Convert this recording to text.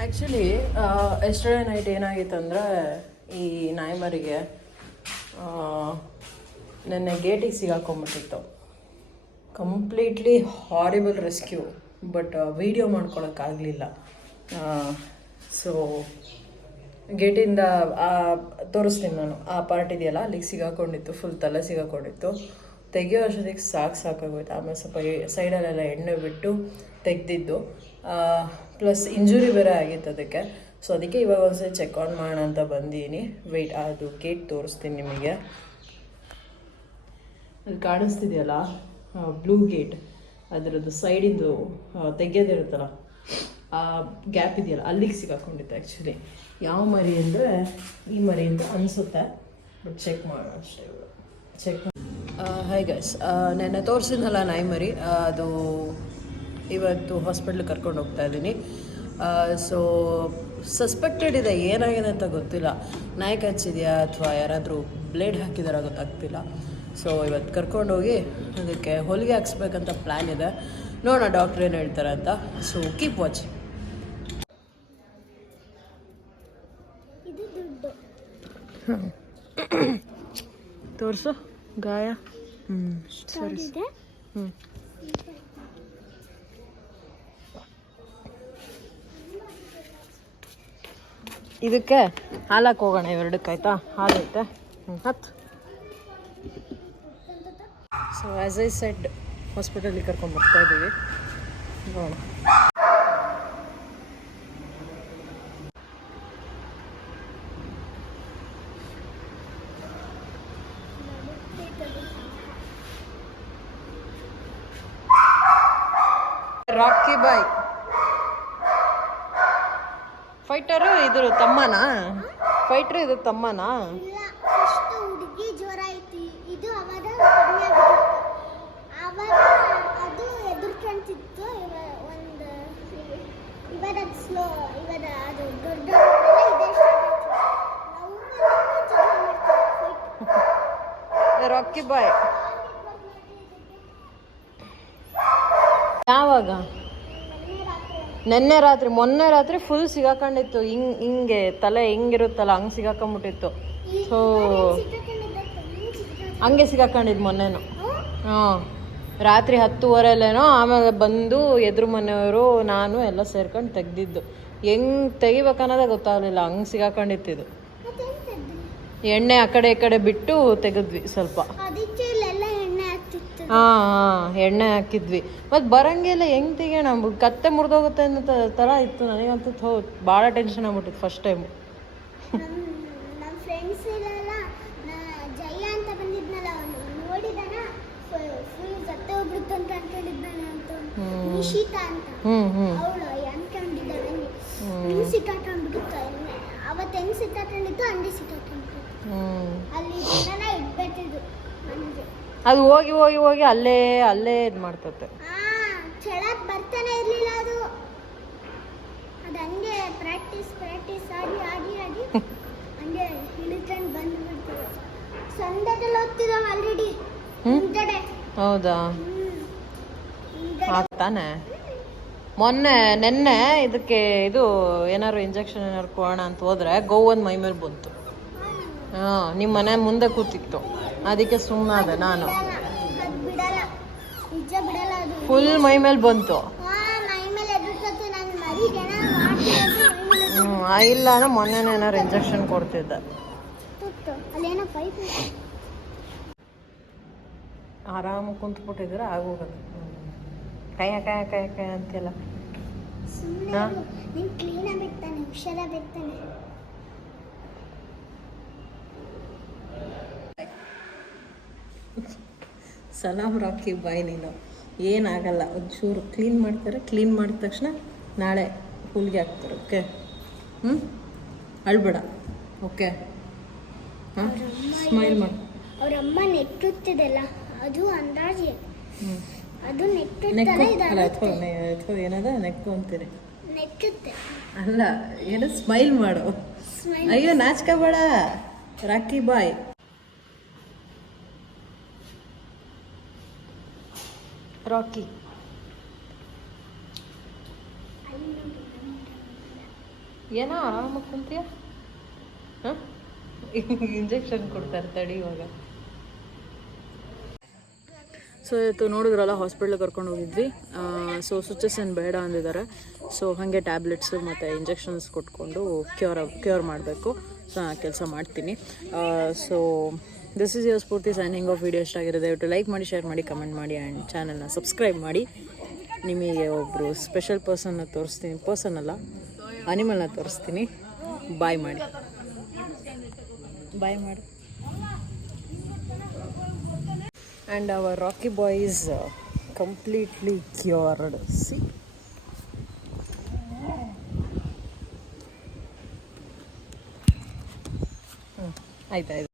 Actually yesterday night ಏನಾಗಿತ್ತು ಅಂದರೆ ಈ ನಾಯಿಮರಿಗೆ ನೆನ್ನೆ ಗೇಟಿಗೆ ಸಿಗಾಕೊಂಬಿಟ್ಟಿತ್ತು. Completely horrible rescue, but video ಮಾಡ್ಕೊಳಕ್ಕಾಗಲಿಲ್ಲ. ಸೊ ಗೇಟಿಂದ ತೋರಿಸ್ತೀನಿ ನಾನು. ಆ ಪಾರ್ಟ್ ಇದೆಯಲ್ಲ, ಅಲ್ಲಿಗೆ ಸಿಗಾಕೊಂಡಿತ್ತು, ಫುಲ್ ತಲೆ ಸಿಗಾಕೊಂಡಿತ್ತು. ತೆಗಿಯೋ ಅಷ್ಟೊತ್ತಿಗೆ ಸಾಕಾಗೋಯ್ತು. ಆಮೇಲೆ ಸ್ವಲ್ಪ ಸೈಡಲ್ಲೆಲ್ಲ ಎಣ್ಣೆ ಬಿಟ್ಟು ತೆಗೆದಿದ್ದು, ಪ್ಲಸ್ ಇಂಜುರಿ ಬೇರೆ ಆಗಿತ್ತು ಅದಕ್ಕೆ. ಸೊ ಅದಕ್ಕೆ ಇವಾಗ ಒಂದ್ಸರಿ ಚೆಕ್ ಔಟ್ ಮಾಡೋಣ ಅಂತ ಬಂದೀನಿ. ವೆಯ್ಟ್, ಅದು ಗೇಟ್ ತೋರಿಸ್ತೀನಿ ನಿಮಗೆ. ಅಲ್ಲಿ ಕಾಣಿಸ್ತಿದೆಯಲ್ಲ ಬ್ಲೂ ಗೇಟ್, ಅದರದ್ದು ಸೈಡಿಂದು ತೆಗೆಯೋದಿರುತ್ತಲ್ಲ, ಆ ಗ್ಯಾಪ್ ಇದೆಯಲ್ಲ, ಅಲ್ಲಿಗೆ ಸಿಗಾಕೊಂಡಿತ್ತು. ಆ್ಯಕ್ಚುಲಿ ಯಾವ ಮರಿ ಅಂದರೆ ಈ ಮರಿ ಅಂತ ಅನಿಸುತ್ತೆ, ಬಟ್ ಚೆಕ್ ಮಾಡೋಣ ಅಷ್ಟೇ. ಚೆಕ್ ಹೈ ಗೈಸ್, ನೆನ್ನೆ ತೋರಿಸಿದ್ನಲ್ಲ ನಾಯಿ ಮರಿ, ಅದು ಇವತ್ತು ಹಾಸ್ಪಿಟ್ಲಿಗೆ ಕರ್ಕೊಂಡು ಹೋಗ್ತಾ ಇದ್ದೀನಿ. ಸೊ ಸಸ್ಪೆಕ್ಟೆಡ್ ಇದೆ, ಏನಾಗಿದೆ ಅಂತ ಗೊತ್ತಿಲ್ಲ. ನಾಯಿ ಕಚ್ಚಿದೆಯಾ ಅಥವಾ ಯಾರಾದರೂ ಬ್ಲೇಡ್ ಹಾಕಿದಾರ ಗೊತ್ತಾಗ್ತಿಲ್ಲ. ಸೊ ಇವತ್ತು ಕರ್ಕೊಂಡೋಗಿ ಅದಕ್ಕೆ ಹೊಲಿಗೆ ಹಾಕ್ಸ್ಬೇಕಂತ ಪ್ಲ್ಯಾನ್ ಇದೆ. ನೋಡೋಣ ಡಾಕ್ಟ್ರ್ ಏನು ಹೇಳ್ತಾರೆ ಅಂತ. So keep watching. ತೋರಿಸು ಗಾಯ. ಸರಿ. ಇದಕ್ಕೆ ಹಾಲಕ್ಕೆ ಹೋಗೋಣ ಇವೆರಡಕ್ಕೆ, ಆಯಿತಾ? ಹಾಲೈತೆ, ಹತ್ತು. ಸೊ ಆ್ಯಸ್ ಐ ಸೆಡ್, ಹಾಸ್ಪಿಟಲಿಗೆ ಕರ್ಕೊಂಡು ಬರ್ತಾ ಇದ್ದೀವಿ. ನೋಡೋಣ. ರಾಕಿ ಬಾಯ್ ಫೈಟರು ಇದ್ರ ತಮ್ಮನಾ? ಫೈಟ್ರು ಇದು ತಮ್ಮನಾ? ಹುಡುಗಿ ಜ್ವರ ಐತಿ, ಇದು ಅವಾಗ ಕಡಿಮೆ ಅವಾಗ ಅದು ಎದುರ್ಕೊಂತಿತ್ತು. ಒಂದು ಇವಾಗ ಸ್ಲೋ, ಇವಾಗ ಅದು ದೊಡ್ಡ ರಾಕಿ ಬಾಯ್. ಯಾವಾಗ? ಮೊನ್ನೆ ರಾತ್ರಿ ಫುಲ್ ಸಿಗಾಕೊಂಡಿತ್ತು. ಹಿಂಗೆ ತಲೆ ಹಿಂಗಿರುತ್ತಲ್ಲ, ಹಂಗೆ ಸಿಗಾಕೊಂಡ್ಬಿಟ್ಟಿತ್ತು. ಸೊ ಹಂಗೆ ಸಿಗಾಕೊಂಡಿದ್ದು ಮೊನ್ನೆನೂ. ಹಾಂ, ರಾತ್ರಿ 10:30 ಆಮೇಲೆ ಬಂದು ಎದುರು ಮನೆಯವರು ನಾನು ಎಲ್ಲ ಸೇರ್ಕೊಂಡು ತೆಗ್ದಿದ್ದು. ಹೆಂಗೆ ತೆಗಿಬೇಕನ್ನೋದೇ ಗೊತ್ತಾಗಲಿಲ್ಲ, ಹಂಗೆ ಸಿಗಾಕೊಂಡಿತ್ತಿದ್ದು. ಎಣ್ಣೆ ಆ ಕಡೆ ಈ ಕಡೆ ಬಿಟ್ಟು ತೆಗೆದ್ವಿ ಸ್ವಲ್ಪ. ಹಾಂ, ಎಣ್ಣೆ ಹಾಕಿದ್ವಿ. ಮತ್ತು ಬರಂಗೆಲ್ಲ ಹೆಂಗೆ ತೆಗಿಯೋಣ, ಕತ್ತೆ ಮುರಿದೋಗುತ್ತೆ ಅನ್ನೋ ಥರ ಇತ್ತು. ನನಗಂತೂ ಭಾಳ ಟೆನ್ಷನ್ ಆಗ್ಬಿಟ್ಟಿತ್ತು ಫಸ್ಟ್ ಟೈಮು. ನಮ್ಮ ಫ್ರೆಂಡ್ಸ್ ಎಲ್ಲ ಜಯ ಅಂತ ಬಂದಿದ್ನಲ್ಲ, ನೋಡಿದಾನ ಫುಲ್ ಕತ್ತೆ ಹೋಗ್ಬಿಡ್ತು ಅಂತ ಅನ್ಕೊಂಡಿದ್ದಾನೆ ಅಂತ. ನಿಶಿತಾ ಅಂತ ಅವಳು ಅನ್ಕೊಂಡಿದ್ದಾಳೆ, ಹೆಂಗೆ ಸಿಕ್ಕಾಕೊಂಡ್ಬಿಡುತ್ತೆ. ಅವತ್ತು ಹೆಂಗೆ ಸಿಕ್ಕಾಕೊಂಡಿತ್ತು ಹಂಗೆ ಸಿಕ್ಕಾಕೊಂಡ್ಬಿಟ್ಟು ಅಲ್ಲಿ ಜನನ ಇಟ್ಬಿಟ್ಟಿದ್ದು ನನಗೆ. ಅದು ಹೋಗಿ ಹೋಗಿ ಹೋಗಿ ಅಲ್ಲೇ ಇದು ಮಾಡ್ತತೆ. ಚಳಕ್ ಬರ್ತಾನೆ ಇರಲಿಲ್ಲ ಅದು. ಹಂಗೆ ಪ್ರಾಕ್ಟೀಸ್ ಆಡಿ ಹಂಗೆ ಇಳಿಕೊಂಡು ಬಂದ್ಬಿಡ್ತದೆ. ಸಂದೆದಲ್ಲಿ ಹೋಗ್ತಿದ್ದಾವ ಆಲ್ರೆಡಿ. ಹೌದಾ? ತಾನೆ ನೆನ್ನೆ ಇದಕ್ಕೆ ಇದು ಏನಾದ್ರು ಇಂಜೆಕ್ಷನ್ ಏನಾದ್ರು ಕೊಡೋಣ ಅಂತ ಹೋದ್ರೆ ಗೋವನ್ ಮೈ ಮೇಲೆ ಬಂತು. ನಿಮ್ಮ ಮನೆ ಮುಂದೆ ಕೂತಿತ್ತು, ಅದಕ್ಕೆ ಸುಮ್ಮನಾದೆ ನಾನು. ಫುಲ್ ಮೈ ಮೇಲೆ ಬಂತು. ಇಲ್ಲ ಅಂದ್ರೆ ಮೊನ್ನೆ ಏನಾರು ಇಂಜೆಕ್ಷನ್ ಕೊಡ್ತಿದ್ದೆ. ಆರಾಮ ಕುಂತ್ಬಿಟ್ಟಿದ್ರೆ ಆಗೋಗದು. ಕಾಯ ಅಂತೆಲ್ಲ. ಸಲಾಮ್ ರಾಕಿ ಬಾಯ್, ನೀನು ಏನಾಗಲ್ಲ. ಒಂಚೂರು ಕ್ಲೀನ್ ಮಾಡ್ತಾರೆ, ಕ್ಲೀನ್ ಮಾಡಿದ ತಕ್ಷಣ ನಾಳೆ ಹುಲ್ಗೆ ಹಾಕ್ತಾರೆ. ಓಕೆ? ಅಳ್ಬೇಡ. ಓಕೆ? ಹಾಂ, ಸ್ಮೈಲ್ ಮಾಡಿ. ಅವರಮ್ಮ ನೆಟ್ಟುತ್ತಿದೆಲ್ಲ ಅದು ಅಂದಾಜೆ. ಅದು ಏನದ ನೆಕ್ಕು ಅಂತೀರಿ? ನೆಟ್ಟುತ್ತೆ ಅಲ್ಲ, ಏನು ಸ್ಮೈಲ್ ಮಾಡು. ಅಯ್ಯೋ ನಾಚ್ಕೋಬೇಡ ರಾಕಿ ಬಾಯ್. ರಾಕಿ ಏನೋ ಆರಾಮಾಗಿ ಕುಂತೀಯ ಹಾಂ ಇಂಜೆಕ್ಷನ್ ಕೊಡ್ತಾರೆ ತಡಿ ಇವಾಗ. ಸೊ ಇವತ್ತು ನೋಡಿದ್ರಲ್ಲ ಹಾಸ್ಪಿಟ್ಲಿಗೆ ಕರ್ಕೊಂಡು ಹೋಗಿದ್ವಿ. ಸೊ ಸ್ವಿಚಸ್ ಏನು ಬೇಡ ಅಂದಿದ್ದಾರೆ. ಸೊ ಹಾಗೆ ಟ್ಯಾಬ್ಲೆಟ್ಸು ಮತ್ತು ಇಂಜೆಕ್ಷನ್ಸ್ ಕೊಟ್ಕೊಂಡು ಕ್ಯೂರ್ ಮಾಡಬೇಕು. ಸೊ ನಾನು ಕೆಲಸ ಮಾಡ್ತೀನಿ. So this is your Spoorthi signing off. Video ಇಷ್ಟ ಆಗಿರೋದು ದಯವಿಟ್ಟು ಲೈಕ್ ಮಾಡಿ, ಶೇರ್ ಮಾಡಿ, ಕಮೆಂಟ್ ಮಾಡಿ ಆ್ಯಂಡ್ ಚಾನಲ್ನ ಸಬ್ಸ್ಕ್ರೈಬ್ ಮಾಡಿ. ನಿಮಗೆ ಒಬ್ಬರು ಸ್ಪೆಷಲ್ ಪರ್ಸನ್ನ ತೋರಿಸ್ತೀನಿ, ಪರ್ಸನ್ ಅಲ್ಲ ಅನಿಮಲ್ನ ತೋರಿಸ್ತೀನಿ. ಬಾಯ್ ಮಾಡಿ, ಬಾಯ್ ಮಾಡಿ. And our Rocky boy is completely cured. See? ಆಯ್ತಾಯ್ತು.